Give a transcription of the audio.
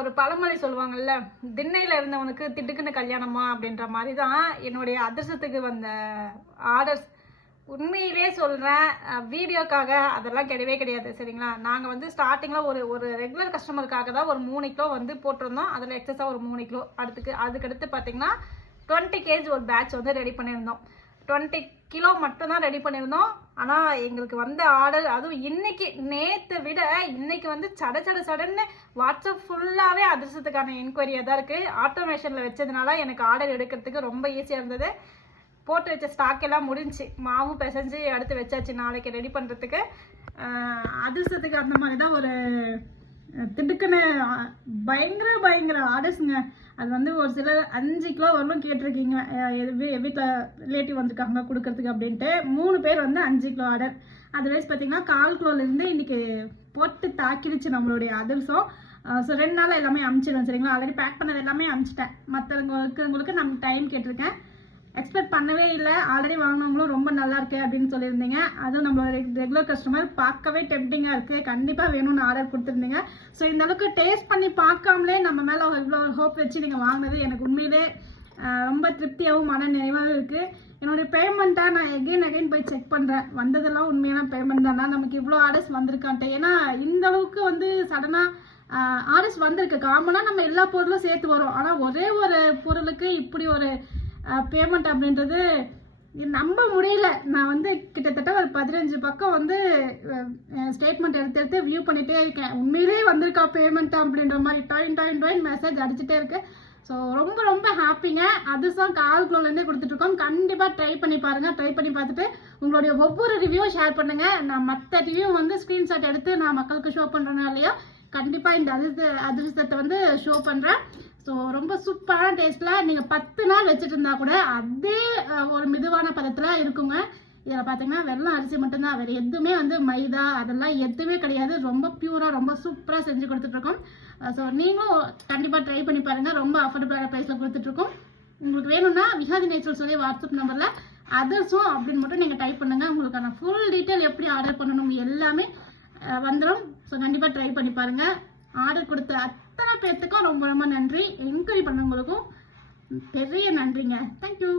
ஒரு பழமொழி சொல்லுவாங்கல்ல, திண்ணையில் இருந்தவனுக்கு திடுக்குன்னு கல்யாணமா அப்படின்ற மாதிரி தான் என்னுடைய அதிர்ஷ்டத்துக்கு வந்த ஆர்டர்ஸ். உண்மையிலே சொல்கிறேன், வீடியோக்காக அதெல்லாம் கிடையவே கிடையாது சரிங்களா. நாங்கள் வந்து ஸ்டார்டிங்கில் ஒரு ரெகுலர் கஸ்டமருக்காக தான் ஒரு 3 கிலோ வந்து போட்டிருந்தோம். அதில் எக்ஸஸாக ஒரு 3 கிலோ அதுக்கடுத்து பார்த்தீங்கன்னா 20 kg ஒரு பேட்ச் வந்து ரெடி பண்ணியிருந்தோம். 20 கிலோ மட்டும்தான் ரெடி பண்ணியிருந்தோம். ஆனால் எங்களுக்கு வந்த ஆர்டர், அதுவும் இன்னைக்கு நேற்றை விட இன்னைக்கு வந்து சடன்னு வாட்ஸ்அப் ஃபுல்லாகவே அதிர்ஷ்டத்துக்கான என்கொயரியாக தான் இருக்குது. ஆட்டோமேஷனில் வச்சதுனால எனக்கு ஆர்டர் எடுக்கிறதுக்கு ரொம்ப ஈஸியாக இருந்தது. போட்டு வச்ச ஸ்டாக் எல்லாம் முடிஞ்சு மாவும் பிசைஞ்சு அடுத்து வச்சாச்சு நாளைக்கு ரெடி பண்ணுறதுக்கு. அதிர்ஷ்டத்துக்கு அந்த மாதிரி தான் ஒரு திடுக்குன்னு பயங்கர ஆர்டர்ஸுங்க. அது வந்து ஒரு சிலர் 5 கிலோ வரலும் கேட்டிருக்கீங்க, வீட்டில் ரிலேட்டிவ் வந்திருக்காங்க கொடுக்கறதுக்கு அப்படின்ட்டு. 3 பேர் வந்து 5 கிலோ ஆர்டர். அதர்வைஸ் பார்த்தீங்கன்னா 1/4 கிலோலேருந்து இன்றைக்கி போட்டு தாக்கிடுச்சு நம்மளுடைய அதிர்ஷ்டம். ஸோ 2 நாள் எல்லாமே அனுப்பிச்சிடுவேன் சரிங்களா. ஆல்ரெடி பேக் பண்ணது எல்லாமே அனுப்பிச்சிட்டேன். மற்றவங்களுக்கு நம்ம டைம் கேட்டிருக்கேன். எக்ஸ்பெக்ட் பண்ணவே இல்லை. ஆல்ரெடி வாங்கினவங்களும் ரொம்ப நல்லா இருக்கு அப்படின்னு சொல்லியிருந்தீங்க. அதுவும் நம்ம ரெகுலர் கஸ்டமர் பார்க்கவே டெம்ப்டிங்காக இருக்குது, கண்டிப்பாக வேணும்னு ஆர்டர் கொடுத்துருந்தீங்க. ஸோ இந்த அளவுக்கு டேஸ்ட் பண்ணி பார்க்காமலே நம்ம மேலே இவ்வளோ ஹோப் வச்சு நீங்கள் வாங்கினது எனக்கு உண்மையிலே ரொம்ப திருப்தியாகவும் மன நிறைவாகவும் இருக்குது. என்னுடைய பேமெண்ட்டை நான் எகைன் போய் செக் பண்ணுறேன். வந்ததெல்லாம் உண்மையான பேமெண்ட் தானா, நமக்கு இவ்வளோ ஆர்டர்ஸ் வந்திருக்கான்ட்டு. ஏன்னா இந்த அளவுக்கு வந்து சடனாக ஆர்டர்ஸ் வந்திருக்கு. காமனாக நம்ம எல்லா பொருளும் சேர்த்து வரும். ஆனால் ஒரே ஒரு பொருளுக்கு இப்படி ஒரு பேமெண்ட் அப்படின்றது நம்ப முடியல. நான் வந்து கிட்டத்தட்ட ஒரு 15 பக்கம் வந்து ஸ்டேட்மெண்ட் எடுத்து வியூ பண்ணிகிட்டே இருக்கேன். உண்மையிலே வந்திருக்கா பேமெண்ட் அப்படின்ற மாதிரி டாயின் மெசேஜ் அடிச்சுட்டே இருக்கு. ஸோ ரொம்ப ஹாப்பிங்க. அதுதான் 1/4 கிலோலேருந்தே கொடுத்துட்ருக்கோம். கண்டிப்பாக ட்ரை பண்ணி பாருங்கள். ட்ரை பண்ணி பார்த்துட்டு உங்களுடைய ஒவ்வொரு ரிவ்யூவும் ஷேர் பண்ணுங்கள். நான் மற்ற ரிவ்யூ வந்து ஸ்க்ரீன்ஷாட் எடுத்து நான் மக்களுக்கு ஷோ பண்ணுறேன்னா இல்லையா, கண்டிப்பாக இந்த அதிர்ஷ்டத்தை வந்து ஷோ பண்ணுறேன். ஸோ ரொம்ப சூப்பரான டேஸ்ட்டில் நீங்கள் 10 நாள் வச்சுட்டு இருந்தால் கூட அதே ஒரு மிதுவான பதத்தில் இருக்குங்க. இதில் பார்த்தீங்கன்னா வெள்ளம் அரிசி மட்டும்தான், வேறு எதுவுமே வந்து மைதா அதெல்லாம் எதுவுமே கிடையாது. ரொம்ப பியூராக ரொம்ப சூப்பராக செஞ்சு கொடுத்துட்ருக்கோம். ஸோ நீங்களும் கண்டிப்பாக ட்ரை பண்ணி பாருங்கள். ரொம்ப அஃபோர்டபுளான ப்ரைஸில் கொடுத்துட்ருக்கோம். உங்களுக்கு வேணும்னா விஹாதி நேச்சுரல் சொல்லி வாட்ஸ்அப் நம்பரில் அதர்ஸும் அப்படின்னு மட்டும் நீங்கள் டைப் பண்ணுங்கள். உங்களுக்கான ஃபுல் டீட்டெயில் எப்படி ஆர்டர் பண்ணணும் எல்லாமே வந்துடும். ஸோ கண்டிப்பாக ட்ரை பண்ணி பாருங்கள். ஆர்டர் கொடுத்த அத்தனை பேர்த்துக்கும் ரொம்ப நன்றி. என்கொயரி பண்ணவங்களுக்கும் பெரிய நன்றிங்க. தேங்க்யூ.